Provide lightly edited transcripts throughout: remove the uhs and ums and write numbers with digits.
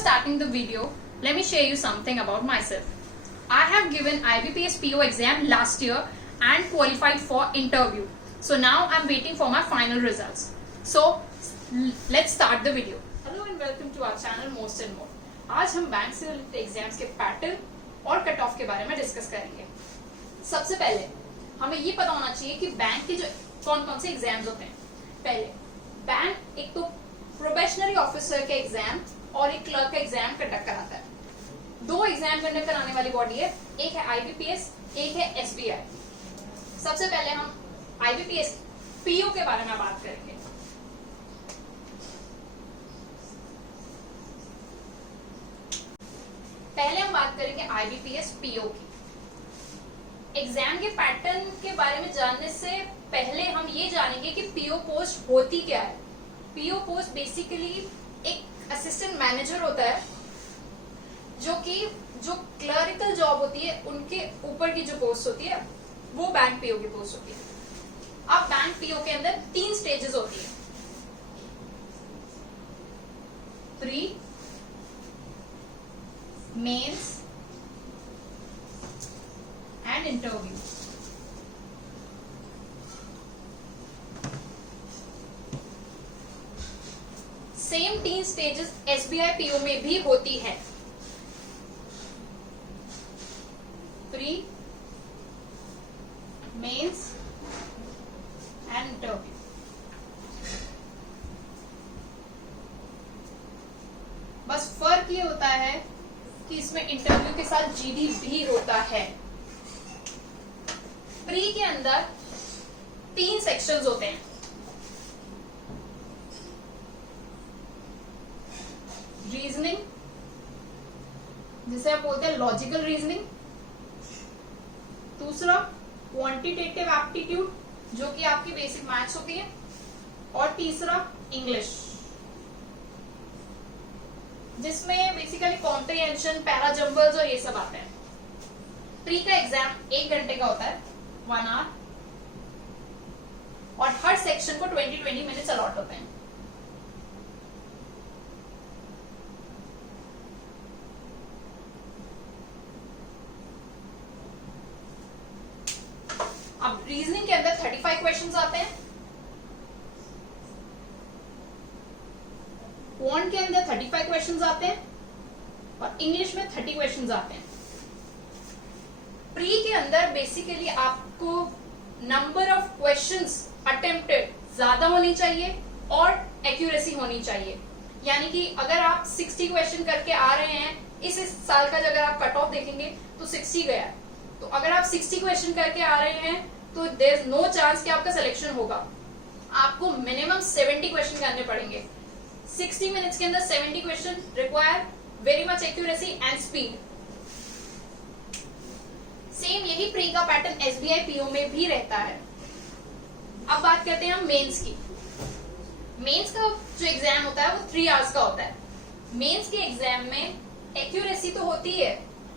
starting the video, let me share you something about myself. I have given IBPS PO exam last year and qualified for interview. So now I'm waiting for my final results. So let's start the video. Hello and welcome to our channel Most and More. आज हम bank से related exams के pattern और cut off के बारे में discuss करेंगे. सबसे पहले हमें ये पता होना चाहिए कि बैंक के जो कौन कौन से एग्जाम्स होते हैं. पहले बैंक एक तो प्रोबेशनरी ऑफिसर के एग्जाम और एक क्लर्क का एग्जाम कंडक्ट कराता है. दो एग्जाम कंडक्ट कराने वाली बॉडी है, एक है आईबीपीएस, एक है एसबीआई. सबसे पहले हम आईबीपीएस पीओ के बारे में बात करेंगे. पहले हम बात करेंगे आईबीपीएस पीओ की. एग्जाम के पैटर्न के बारे में जानने से पहले हम ये जानेंगे कि पीओ पोस्ट होती क्या है. पीओ पोस्ट बेसिकली एक असिस्टेंट मैनेजर होता है जो क्लरिकल जॉब होती है उनके ऊपर की जो पोस्ट होती है वो बैंक पीओ की पोस्ट होती है. अब बैंक पीओ के अंदर 3 स्टेजेस होती है. Pre, mains and interview. Same 3 stages SBI PO में भी होती है. Pre, mains and interview. बस फर्क ये होता है कि इसमें इंटरव्यू के साथ जीडी भी होता है. प्री के अंदर 3 सेक्शंस होते हैं. रीजनिंग, जिसे आप बोलते हैं लॉजिकल रीजनिंग. दूसरा क्वांटिटेटिव एप्टीट्यूड, जो कि आपकी बेसिक मैथ्स होती है. और तीसरा इंग्लिश, जिसमें बेसिकली कॉम्प्रिहेंशन, पैरा जंबल्स और ये सब आते हैं. प्री का एग्जाम 1 घंटे का होता है, 1 आवर, और हर सेक्शन को 20 मिनट्स अलॉट होते हैं. अब रीजनिंग के अंदर 35 क्वेश्चंस आते हैं. क्वांट के अंदर 35 क्वेश्चंस आते हैं और इंग्लिश में 30 क्वेश्चंस आते हैं. प्री के अंदर बेसिकली आपको नंबर ऑफ क्वेश्चंस अटेम्प्टेड ज्यादा होनी चाहिए और एक्यूरेसी होनी चाहिए. यानी कि अगर आप 60 क्वेश्चन करके आ रहे हैं, इस साल का अगर आप कट ऑफ देखेंगे तो 60 गया है. तो अगर आप 60 क्वेश्चन करके आ रहे हैं तो देयर इज नो चांस कि आपका सिलेक्शन होगा. आपको मिनिमम 70 क्वेश्चन करने पड़ेंगे. 60 मिनट्स के अंदर 70 question require very much accuracy and speed. Same यही प्री का पैटर्न एसबीआई पीओ में भी रहता है. अब बात करते हैं हम मेंस की. मेंस का जो एग्जाम होता है वो 3 आवर्स का होता है. मेंस के एग्जाम में एक्यूरेसी तो होती है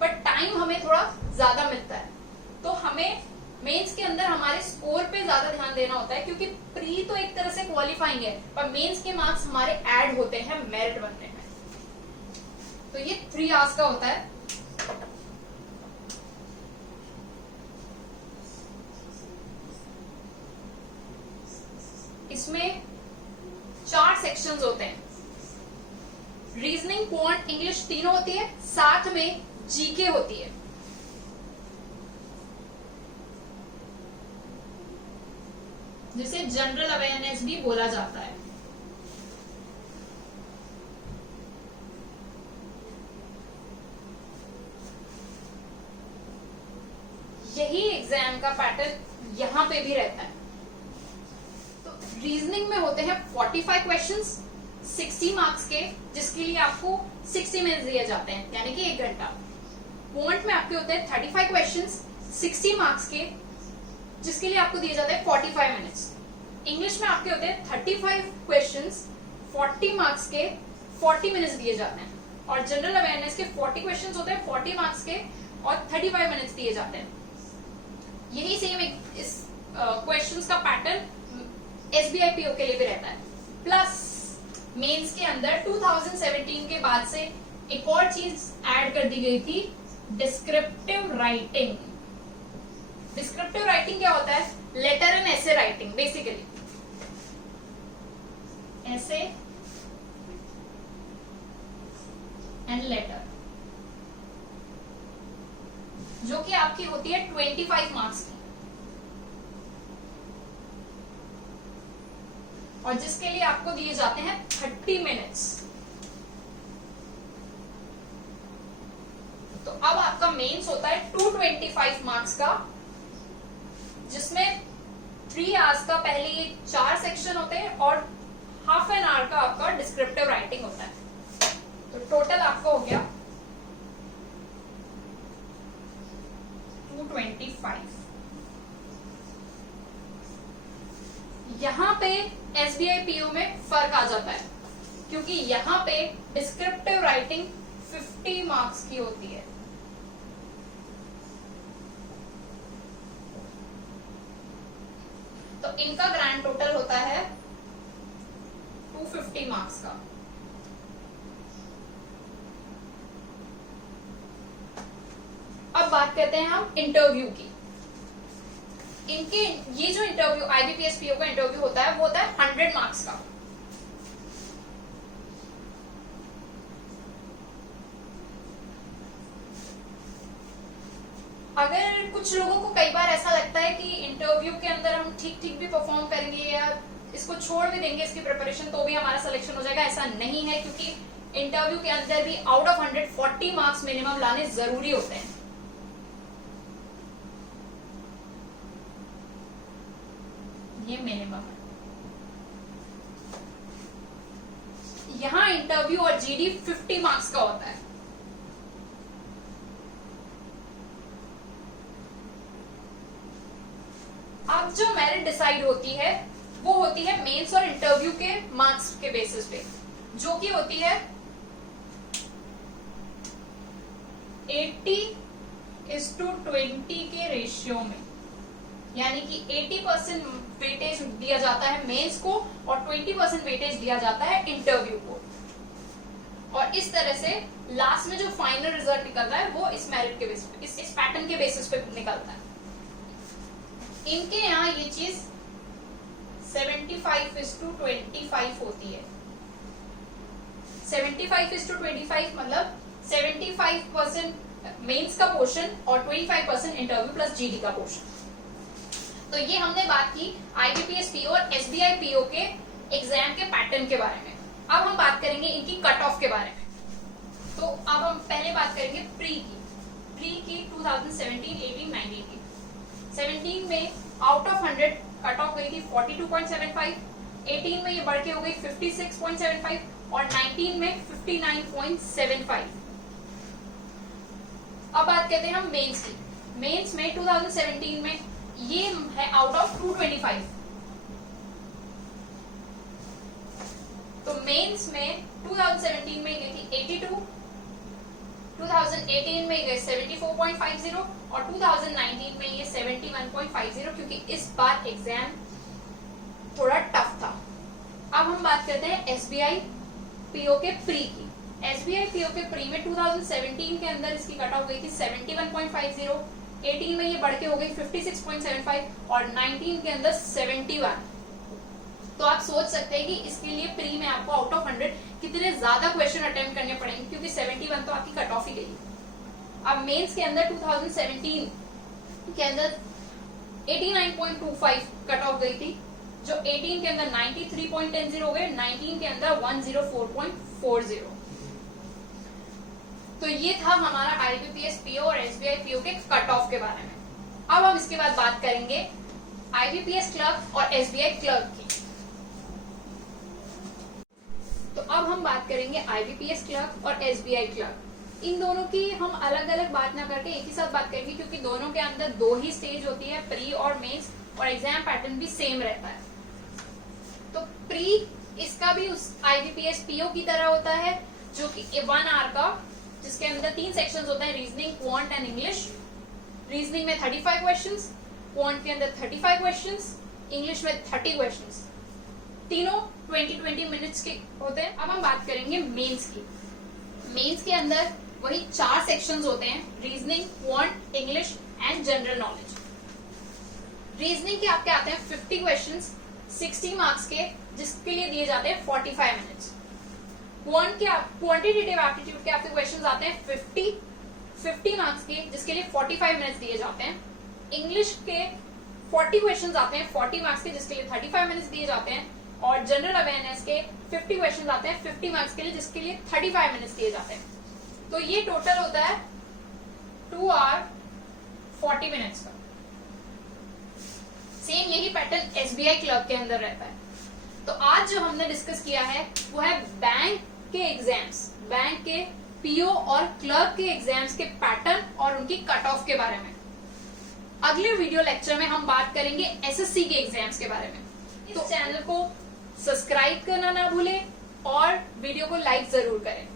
बट टाइम हमें थोड़ा ज्यादा मिलता है. तो हमें मेंस के अंदर हमारे स्कोर पे ज्यादा ध्यान देना होता है, क्योंकि प्री तो एक तरह से क्वालिफाइंग है पर मेंस के मार्क्स हमारे ऐड होते हैं मेरिट बनने में. तो ये 3 आवर्स का होता है. इसमें 4 सेक्शंस होते हैं. रीजनिंग, क्वांट, इंग्लिश तीनों होती है, साथ में जीके होती है. जिसे जनरल अवेयरनेस भी बोला जाता है. यही एग्जाम का पैटर्न यहां पे भी रहता है. तो रीजनिंग में होते हैं 45 क्वेश्चंस 60 मार्क्स के, जिसके लिए आपको 60 मिनट्स दिए जाते हैं, यानी कि 1 घंटा. क्वांट में आपके होते हैं 35 क्वेश्चंस 60 मार्क्स के, जिसके लिए आपको दिए जाते हैं 45 मिनट्स. इंग्लिश में आपके होते हैं 35 क्वेश्चंस 40 मार्क्स के, 40 मिनट्स दिए जाते हैं. और जनरल अवेयरनेस के 40 क्वेश्चंस होते हैं 40 मार्क्स के और 35 मिनट्स दिए जाते हैं. यही सेम इस क्वेश्चंस का पैटर्न एसबीआई पीओ के लिए भी रहता है. प्लस मेंस के अंदर 2017 के बाद से एक और चीज ऐड कर दी गई थी, डिस्क्रिप्टिव राइटिंग। डिस्क्रिप्टिव राइटिंग क्या होता है? लेटर एंड ऐसे राइटिंग, बेसिकली ऐसे एंड लेटर, जो कि आपकी होती है 25 मार्क्स की, और जिसके लिए आपको दिए जाते हैं 30 मिनट्स। तो अब आपका मेंस होता है 225 मार्क्स का, जिसमें 3 आवर्स का पहले ये 4 सेक्शन होते हैं और हाफ एन आवर का आपका डिस्क्रिप्टिव राइटिंग होता है। तो टोटल आपका हो गया 225। यहां पे एसबीआई पीओ में फर्क आ जाता है, क्योंकि यहां पे डिस्क्रिप्टिव राइटिंग 50 मार्क्स की होती है। तो इनका ग्रैंड टोटल होता है 250 मार्क्स का। अब बात करते हैं हम इंटरव्यू की। इनके ये जो इंटरव्यू आईबीपीएस पीओ का इंटरव्यू होता है, वो होता है 100 मार्क्स का। अगर कुछ लोगों को कई बार ऐसा लगता है कि इंटरव्यू के अंदर हम ठीक ठीक भी परफॉर्म करेंगे या इसको छोड़ भी देंगे इसकी प्रिपरेशन तो भी हमारा सिलेक्शन हो जाएगा, ऐसा नहीं है, क्योंकि इंटरव्यू के अंदर भी आउट ऑफ 100 40 मार्क्स मिनिमम लाने जरूरी होते हैं। ये मिनिमम है। यहां इंटरव्यू और जीडी 50 मार्क्स का होता है। अब जो मेरिट डिसाइड होती है वो होती है मेंस और इंटरव्यू के मार्क्स के बेसिस पे, जो कि होती है 80:20 के रेशियो में, यानी कि 80% वेटेज दिया जाता है मेंस को और 20% वेटेज दिया जाता है इंटरव्यू को। और इस तरह से लास्ट में जो फाइनल रिजल्ट निकलता है वो इस मेरिट के बेसिस पे, इस पैटर्न के बेसिस पे निकलता है। इनके यहाँ ये चीज 75:25 होती है। 75:25 मतलब 75% मेंस का पोर्शन और 25% इंटरव्यू प्लस जीडी का पोर्शन। तो ये हमने बात की आईबीपीएस पीओ और एसबीआई पीओ के एग्जाम के पैटर्न के बारे में। अब हम बात करेंगे इनकी कट ऑफ के बारे में। तो अब हम पहले बात करेंगे प्री की 2017, 18, 19 की। 17 में आउट ऑफ 100 कट ऑफ गई थी 42.75, 18 में ये बढ़ के हो गई 56.75 और 19 में 59.75। अब बात करते हैं हम मेंस की। मेंस में 2017 में ये है आउट ऑफ 225। तो मेंस में 2017 में गई थी 82, 2018 में गए 74.50 और 2019 में ये 71.50, क्योंकि इस बार एग्जाम थोड़ा टफ था। अब हम बात करते हैं एसबीआई पीओ के प्री की। एसबीआई पीओ के प्री में 2017 के अंदर इसकी कट ऑफ गई थी 71.50, 18 में ये बढ़ के हो गई 56.75 और 19 के अंदर 71। तो आप सोच सकते हैं कि इसके लिए प्री में आपको आउट ऑफ 100 कितने ज्यादा क्वेश्चन अटेम्प्ट करने पड़ेंगे, क्योंकि 71 तो आपकी कट ऑफ ही गई। अब मेंस के अंदर 2017 के अंदर 89.25 कट ऑफ गई थी, जो 18 के अंदर 93.10 हो गए, 19 के अंदर 104.40। तो ये था हमारा आईबीपीएस पीओ और एसबीआई पीओ के कट ऑफ के बारे में। अब हम इसके बाद बात करेंगे आईबीपीएस क्लर्क और एसबीआई क्लर्क की। तो अब हम बात करेंगे आईबीपीएस क्लर्क और एसबीआई क्लर्क। इन दोनों की हम अलग अलग बात ना करके एक ही साथ बात करेंगे, क्योंकि दोनों के अंदर 2 ही स्टेज होती है, प्री और मेंस, और एग्जाम पैटर्न भी सेम रहता है। तो प्री इसका भी उस आईबीपीएस पीओ की तरह होता है, जो कि 1 आवर का, जिसके अंदर 3 सेक्शंस होते हैं, reasoning, quant and English. Reasoning में 35 क्वेश्चंस, क्वांट के अंदर 35 क्वेश्चंस, इंग्लिश में 30 क्वेश्चंस। तीनों 20-20 मिनट्स के होते हैं। अब हम बात करेंगे मेंस की। मेंस के अंदर वही 4 सेक्शंस होते हैं, reasoning, quant, English and general knowledge. Reasoning के आपके आते हैं 50 क्वेश्चंस 60 मार्क्स के, जिसके लिए दिए जाते हैं 45 मिनट्स। क्वांटिटेटिव एप्टीट्यूड के आपके क्वेश्चंस आते हैं 50 मार्क्स के, जिसके लिए 45 मिनट्स दिए जाते हैं। इंग्लिश के 40 क्वेश्चंस आते हैं 40 मार्क्स के, जिसके लिए 35 मिनट्स दिए जाते हैं। और जनरल अवेयरनेस के 50 क्वेश्चंस आते हैं 50 मार्क्स के लिए, जिसके लिए 35 मिनट्स दिए जाते हैं। तो ये टोटल होता है 2 आवर 40 मिनट्स का। सेम यही पैटर्न एसबीआई क्लर्क के अंदर रहता है। तो आज जो हमने डिस्कस किया है वो है बैंक के एग्जाम्स, बैंक के पीओ और क्लर्क के एग्जाम्स के पैटर्न और उनकी कट ऑफ के बारे में। अगले वीडियो लेक्चर में हम बात करेंगे एसएससी के एग्जाम्स के बारे में। इस चैनल को सब्सक्राइब करना ना भूलें और वीडियो को लाइक जरूर करें।